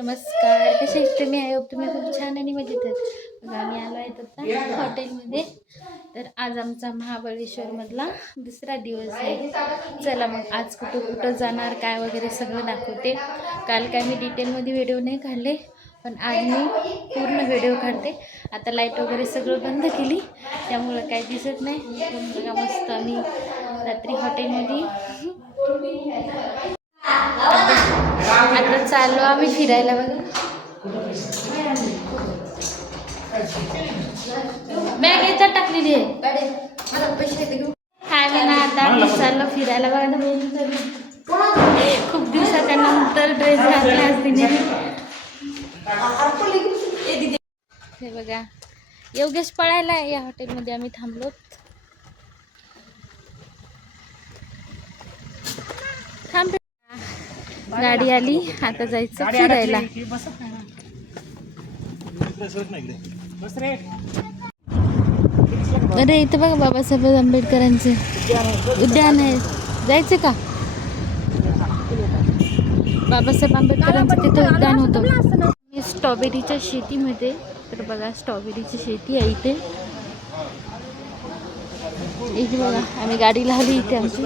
नमस्कार. कसे आहेत? तुम्ही आहे? तुम्ही खूप छान आणि मजेत आहेत. मग आम्ही आलो आहेत आता हॉटेलमध्ये. तर आज आमचा महाबळेश्वरमधला दुसरा दिवस आहे. चला मग आज कुठं कुठं जाणार काय वगैरे सगळं दाखवते. काल काय मी डिटेलमध्ये व्हिडिओ नाही काढले पण आज मी पूर्ण व्हिडिओ काढते. आता लाइट वगैरे सगळं बंद केली त्यामुळं काय दिसत नाही. पण बघा मस्त आम्ही रात्री हॉटेलमध्ये. आता चाललो आम्ही फिरायला बघा. बॅग याच्यात टाकलेली आहे. काय म्हणा आता आम्ही चाललो फिरायला बघा ना. खूप दिवसाच्यानंतर ड्रेस घातला हे बघा योगेश पळायला या हॉटेलमध्ये आम्ही थांबलो थांब गाडी आली आता जायचं फिरायला. अरे इथं बघा बाबासाहेब आंबेडकरांचं उद्यान आहे. जायचं का? बाबासाहेब आंबेडकरांचं तिथं उद्यान होतं. मी स्ट्रॉबेरीच्या शेतीमध्ये तर बघा स्ट्रॉबेरीची शेती आहे इथे. इथे बघा आम्ही गाडी लावली इथे आमची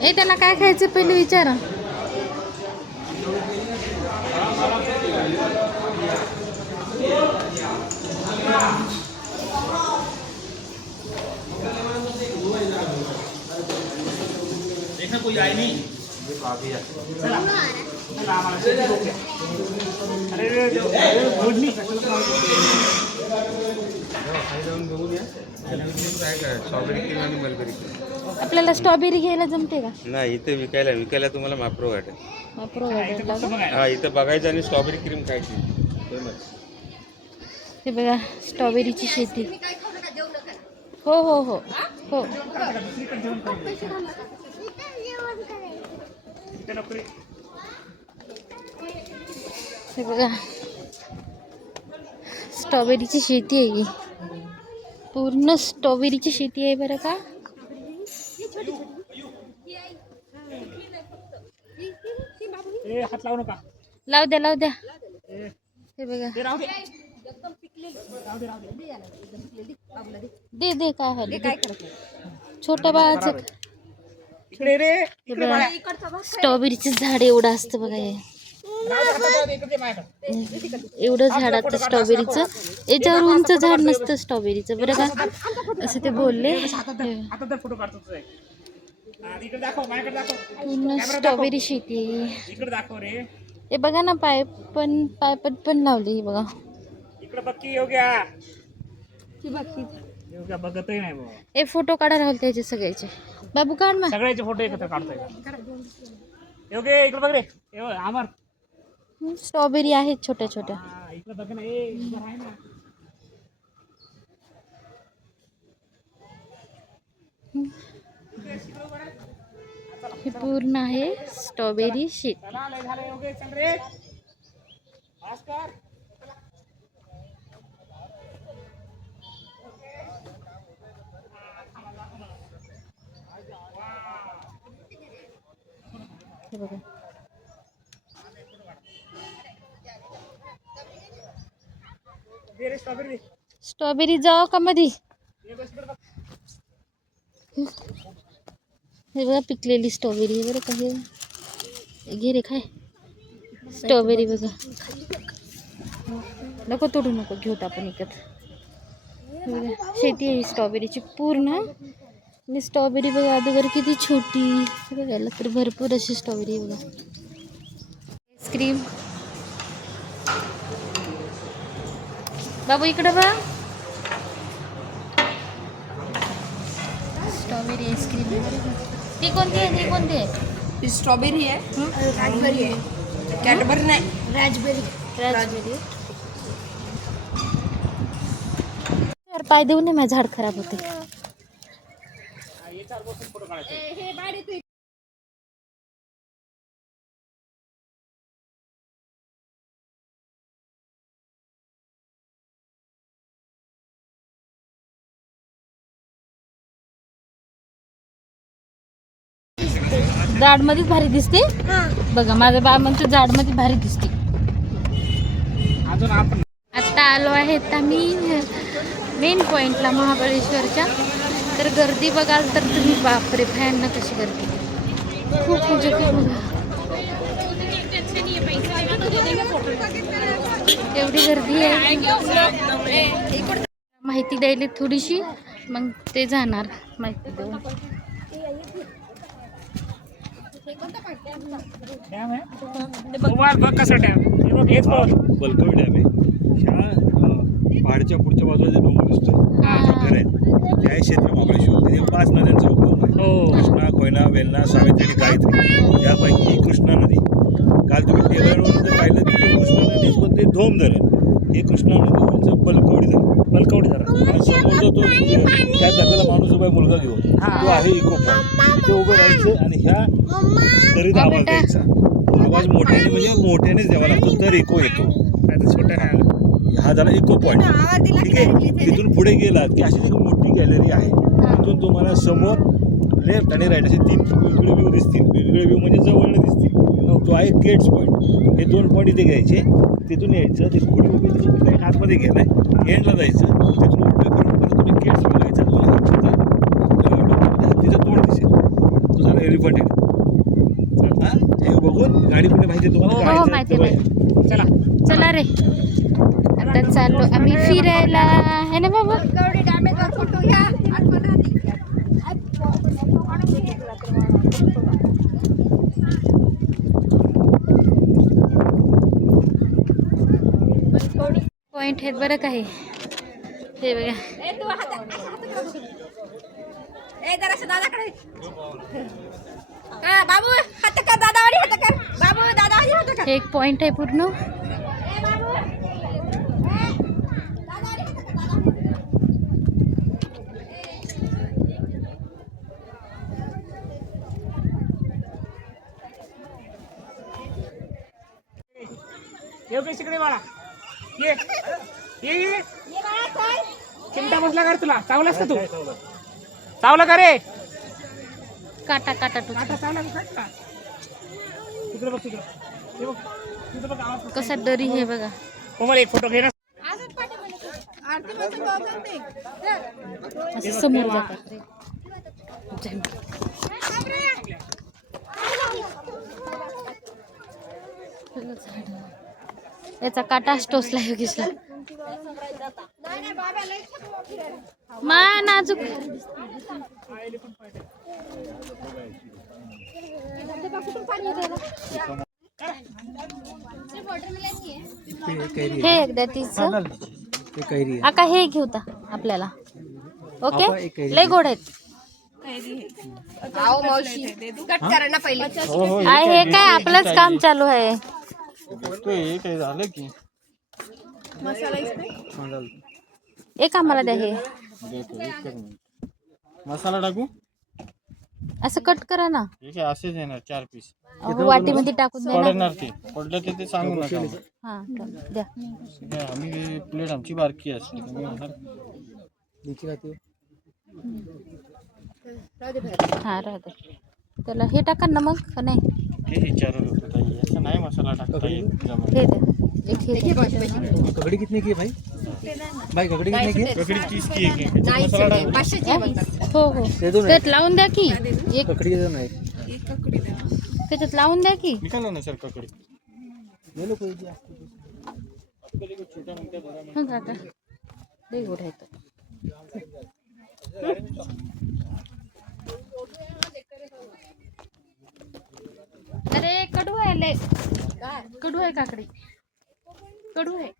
ए त्याला काय खायचं पहिले विचारा अरे आपल्याला स्ट्रॉबेरी घ्यायला जमते का? नाही इथे विकायला विकायला तुम्हाला माप्रो वाटेल. प्रोव्हायडरला का? हा इथं बघायचं आणि स्ट्रॉबेरी क्रीम खायची. फेमस हे बघा स्ट्रॉबेरीची शेती. हो हो हो हो. हे बघा. स्ट्रॉबेरीची शेती आहे ही. पूर्ण स्ट्रॉबेरीची शेती आहे बरं का? ए हात लावू नका. लाव द्या लाव द्या. ए. हे बघा. ते राहू दे. राहू दे राहू दे. दे दे काय हल्ली छोट्या बाळाचं. इकडे रे हे बघा. स्ट्रॉबेरीचं झाड एवढं असतं बघा हे. राहू दे हातात राहू दे इकडे माझ्याकडे एवढं झाड असतं स्ट्रॉबेरीचं याच्यावर उंच झाड नसतं स्ट्रॉबेरीचं बरं का? असं ते बोलले. हे आता तर फोटो काढतो तुझा एक. हा, इकडे दाखव माझ्याकडे दाखव पूर्ण स्ट्रॉबेरी शेती आहे इकडे दाखव रे हे बघा ना पाईप पण पायपट पण लावली ही बघा. इकडे बघ की योग्या योग्या बघतही नाही बाबा हे फोटो काढा राहुल त्याचे सगळ्याचे. बाबू काढ मग. सगळ्याचे फोटो एकत्र काढतोय. योग्य इकडे बघ रे. ए, ओय, अमर स्ट्रॉबेरी आहेत छोट्या छोट्या आहे हे पूर्ण आहे स्ट्रॉबेरी शीट. हे बघा. स्ट्रॉबेरी. स्ट्रॉबेरी जाऊ का मधी. हे बघा पिकलेली स्ट्रॉबेरी आहे बरं का घे रे खाय स्ट्रॉबेरी बघा नको तोडू नको घेऊत आपण विकत शेती आहे ही स्ट्रॉबेरीची पूर्ण आणि स्ट्रॉबेरी बघा अगोदर किती छोटी हे बघायला तर भरपूर अशी स्ट्रॉबेरी बघा आईस्क्रीम बाबू इकडं बघा. स्ट्रॉबेरी आईस्क्रीम का. ती कोणती आहे? ती कोणती आहे? स्ट्रॉबेरी आहे. रॅजबेरी आहे. कॅडबरी नाही. रॅजबेरी राजबेरी यार पाय देऊ नये माझं झाड खराब होते जाड मध्येच भारी दिसते. बघा माझं बा म्हणतो झाडमध्ये भारी दिसते. अजून आपण आत्ता आलो आहेत आम्ही मेन पॉईंटला महाबळेश्वरच्या. तर गर्दी बघाल तर तुम्ही बापरे फॅन कशी गर्दी. खूप म्हणजे खूप एवढी गर्दी आहे. माहिती द्यायली थोडीशी मग ते जाणार. माहिती देऊन डॅम आहे मोबाईल बघ. कसा डॅम हे बघ हेच बघ. बलकवडी डॅम आहे. ह्या पहाडच्या पुढच्या बाजूला जे डोंगर दिसतोय हा. घर आहे ते आहे क्षेत्र महाबळेश्वर तिथे पाच नद्यांचा उगम आहे. हो. कृष्णा कोयना वेल्हा सावित्री आणि गायत्री. यापैकी कृष्णा नदी. काल तुम्ही टेबलवरून जर पाहिलं की कृष्णा नदीच पण ते धोम धरण हे कृष्णा नदीवरचं बलकवडी धरण बलकवडी आणि समोर जो तो त्या धरलेला माणूस उभा मुलगा घेऊन. हा. तो आहे इको पॉईंट तिथे उभं राहायचं आणि ह्या तरीत हा, आवाज. द्यायचा. आवाज मोठ्याने म्हणजे मोठ्यानेच द्यावा लागतो तर इको येतो. नाही तर हा झाला इको पॉईंट ठीक आहे? तिथून पुढे गेलात की अशीच एक मोठी गॅलरी आहे. तिथून तुम्हाला समोर लेफ्ट आणि राईट असे तीन वेगवेगळे व्ह्यू दिसतील. वेगवेगळे व्ह्यू म्हणजे जवळनं दिसतील. तो आहे केट्स पॉईंट हे दोन पॉईंट इथे घ्यायचे. तिथून यायचं ते पुढे उभे तिथून आतमध्ये गेलाय. एंडला जायचं. तिथून उलटे करून परत तुम्ही केट्स बघायचा तुम्हाला डोक्यामध्ये हत्तीचं तोंड दिसेल. तो झाला एलिफंट आहे. हा? हे बघून गाडी माहिती आहे हो तुम्हाला आहे, माहिती चला. चला रे. आता चाललो आम्ही फिरायला. है ना बाबा गवडी डॅमेजचा फोटो घ्या आठवण आली. पॉइंट आहेत बरं काही हे बघा ए, तू हात- हात- ए जरासं दादाकडे हा बाबू हात कर दादावाडी हात कर. बाबू दादावाडी हात कर. हे एक पॉइंट आहे पूर्ण. काही इकडे बाळा. ये. ये चिमटा बसला का रे तुला. चावलास का तू? चावला. का रे? काटा काटा टोच काटा चावला का काटा? तिकडे बघ तिकडे. हे बघ. तिथं बघ आवाज कसा दरी हे बघा. कोमल एक फोटो घे ना. ते. समोर जातात रे जय. याचा काटाच टोचला योगेशला. मा नाजूक. हे एकदा तिचं. आका हे घेऊ ता आपल्याला. ओके? लय गोड आहेत. आओ मावशी कट करा ना हे काय आपलंच काम चालू आहे एक आम्हाला द्या हे। मसाला टाकू असं कट करा ना। ठीक आहे असेच येणार चार पीस। अहो, वाटीमध्ये टाकून द्या ना पडणार ते पडलं ते ते सांगू नका हा चालेल. द्या नाही, आम्ही प्लेट आमची बारकी असते तुम्ही म्हणणार हा त्याला हे टाका ना मग का नाही ते विचारत होतो ताई असं नाही मसाला टाकता येत जमत. हे द्या एक हे द्या. ककड़ी कितने की है भाई? भाई ककड़ी कितने की है? ककडी तीस की एक आहे. त्याच्यात मसाला टाकू पाचशेची आहे म्हणतात हो हो त्यात लावून द्या की? एक ककड़ी दे ना नहीं त्याच्यात लावून द्या की? निकालो ना सर ककडी। ले लो कोई भी। हो काका लय गोड आहे तो. अरे कडू लय कडू आहे काकडी. कडू आहे.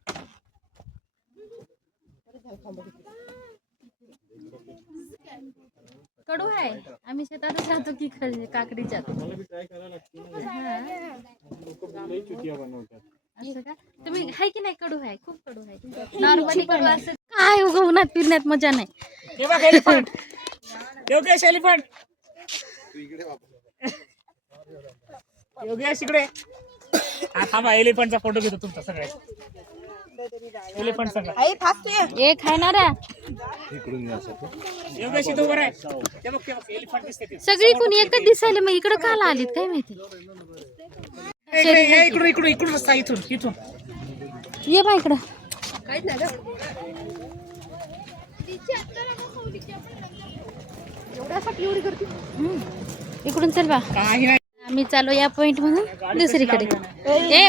कडू आहे. आम्ही शेतातच राहतो की खरं काकडीच्या असं का? तुम्ही आहे की नाही? कडू आहे. खूप कडू आहे. नॉर्मली कडू असं काय उगं उन्हात फिरण्यात मजा नाही. हे बघ एलिफंट योगेश एलिफंट योगेश इकडे हा थांबा एलिफंटचा फोटो घेतो तुमचा सगळ्यात. एलिफंट सांगा आई फास्ट एक आहे ना रे. इकडून या असं. योगेश इथं उभं आहे ते बघ ते बघ एलिफंट दिसते ते. सगळी कोणी एकच दिसायला मग इकडं काला आलीत काय माहिती? इकडे, हे इकडून इकडून इकडून रस्ता इथून इथून. ये बा इकडं. एवढ्यासाठी एवढी गर्दी हम्म. इकडून चल बा. काही नाही. आम्ही चालू या पॉइंट मधून दुसरीकडे. ए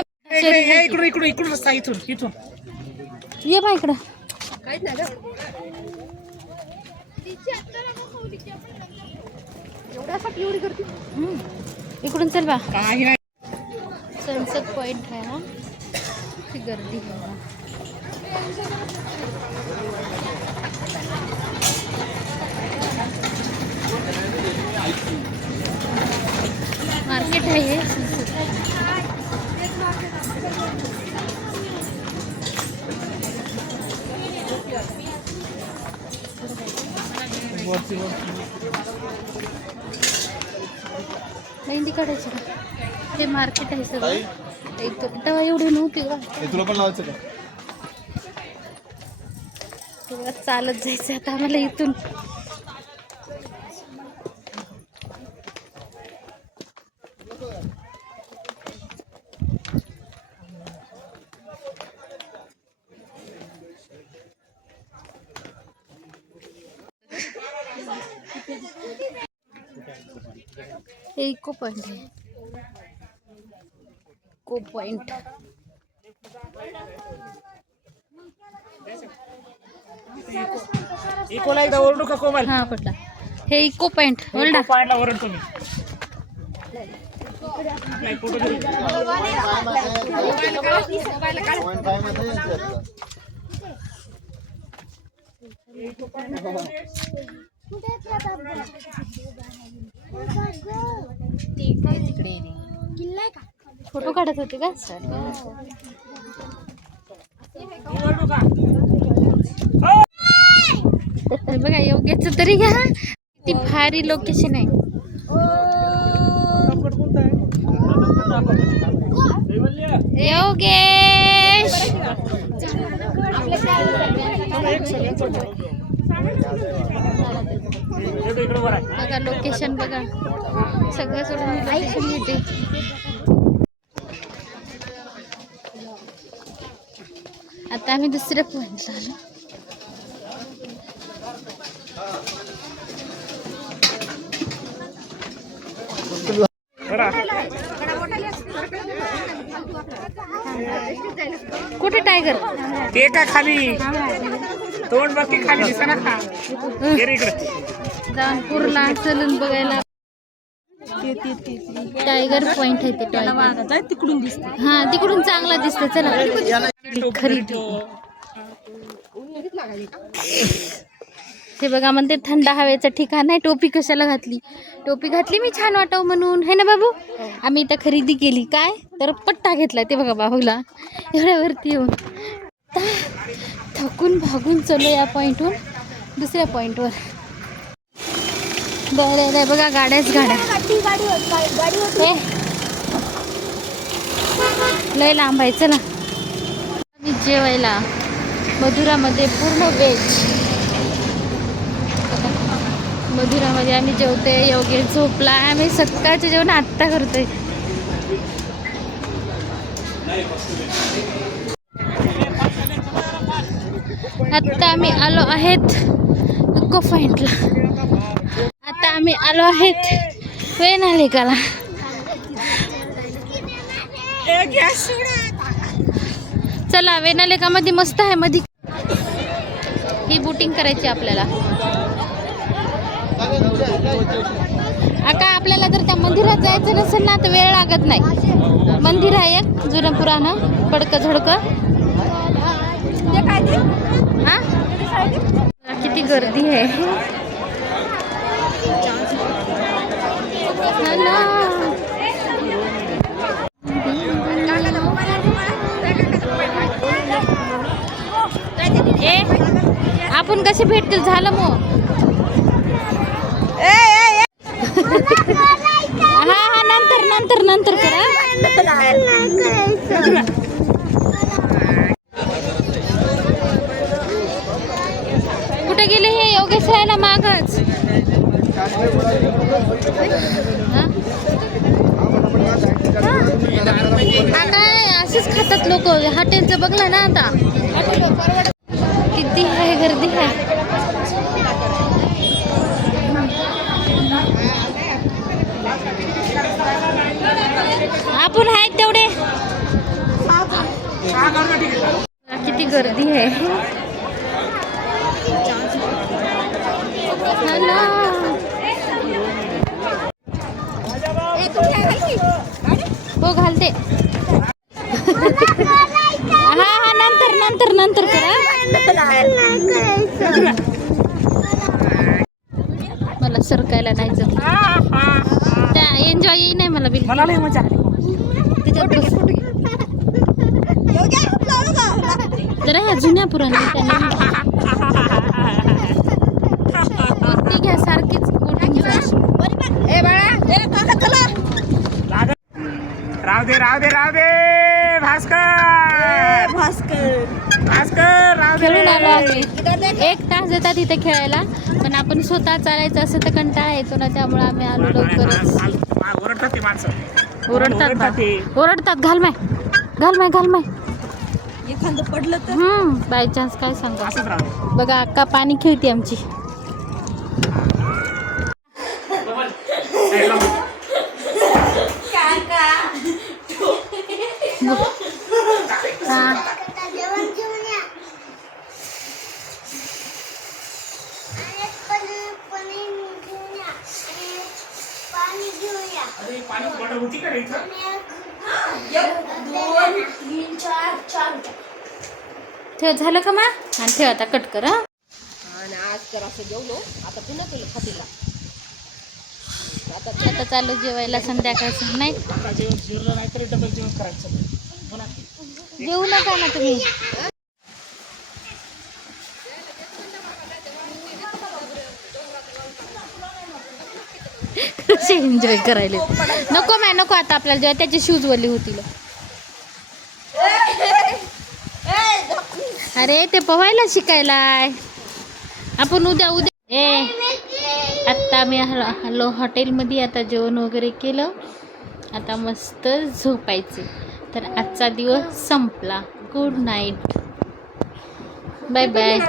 इकडून इकडून इकडून रस्ता इथून इथून. ये बा इकडं. हम्म. इकडून चल बा. काही नाही. सनसेट पॉइंट आहे हा. ती गर्दी आहे बा. मार्केट आहे हे. मेहंदी काढायची का? हे मार्केट आहे सगळं. एक तेव्हा एवढी नव्हती का? तुला पण लावायचं का? चालत जायचं आता आम्हाला इथून. हे इको पॉइंट आहे इको पॉइंट इकोला एकदा ओरडू का कोमल? हा पडला हे इको पॉइंट होल्डा पॉईंटला ओरड तुम्ही. नाही फोटो तिकडे फोटो काढत होते का? सर तर बघा योग्यच तरी घ्या. किती भारी लोकेशन आहे. योगेश! आपल्या बघा लोकेशन बघा. सगळं सोडून लोकेशन घेते. आता आम्ही दुसऱ्या पॉईंट आलो. कुठे टायगर ते का खाली? तोंड बाकी खाली दिसा ना. खा इकडे. जाऊन पूर्ण चलून बघायला. टायगर पॉइंट आहे ते टायगर तिकडून दिसत हा तिकडून चांगला दिसत चला. खरेदी. ते बघा म्हणते थंड हवेचं ठिकाण आहे. टोपी कशाला घातली? टोपी घातली मी छान वाटावं म्हणून. है ना बाबू? आम्ही इथं खरेदी केली. काय? तर पट्टा घेतला ते बघा बाबूला. एवढ्यावरती येऊन. थकून भागून चलो या पॉईंटवर दुसऱ्या पॉईंटवर बरं रे बघा गाड्याच गाड्या. लय लांब आहे चला. आम्ही जेवायला मधुरामध्ये पूर्ण वेज मधुरामध्ये आम्ही जेवते योग्य झोपला. आम्ही सकाळचे जेवण आत्ता करतोय. आत्ता आम्ही आलो आहेत इको आम्ही आलो आहेत. वेनालिकाला चला वेनालिकामध्ये मस्त आहे मध्ये ही बोटिंग करायची आपल्याला. आका आपल्याला जर त्या मंदिरात जायचं नसेल ना तर वेळ लागत नाही. मंदिर आहे एक जुनं पुराणं पडकं झडकं. हा? किती गर्दी आहे. आपण कसे भेटतील? झालं मग. हा हा नंतर नंतर नंतर करा. कुठे गेले हे? योगेश राहिला मागच. आता असेच खातात लोक. हॉटेलचं बघलं ना आता. किती आहे गर्दी आहे. हो घालते. हा हा नंतर नंतर नंतर करा. मला सरकायला नाही जमत. त्या एन्जॉय येई नाही मला बिलकुल. त्याच्यात. जरा ह्या जुन्या पुराण्या घ्या. सारखीच. बोटिंगचा राव दे राव दे राव दे भास्कर! भास्कर राव दे खेळून आलो आम्ही. एक तास देतात इथे खेळायला पण आपण स्वतः चालायचं असं तर कंटाळा येतो ना त्यामुळे आम्ही आलो लवकरच. ओरडतात ती माणसं. ओरडतात ओरडतात ते. बा. ओरडतात घाल माय घाल माय घाल माय एखादं पडलं तर? हम्म बाय चान्स काय सांगा. असंच राहू दे. बघा अक्का पाणी खेळते आमची साईडला बघ. हा अरे, पाणी बॉटल होती का रे इथं? ठेव झालं का मा? हा ठेव आता कट कर हा. आणि आज तर असं जेवलो. आता पुन्हा केलं खातीला. आता चालू जेवायला संध्याकाळचं नाही? जेवू नका ना तुम्ही. कसे एन्जॉय करायला? नको मॅ नको आता आपल्याला जेव्हा त्याची शूज वली होतील अरे ते पोहायला शिकायला आपण उद्या उद्या. ए. आत्ता मी हॅलो हॉटेलमध्ये आता जेवण वगैरे केलं. आता मस्त झोपायचे. तर आजचा दिवस संपला. Good night bye bye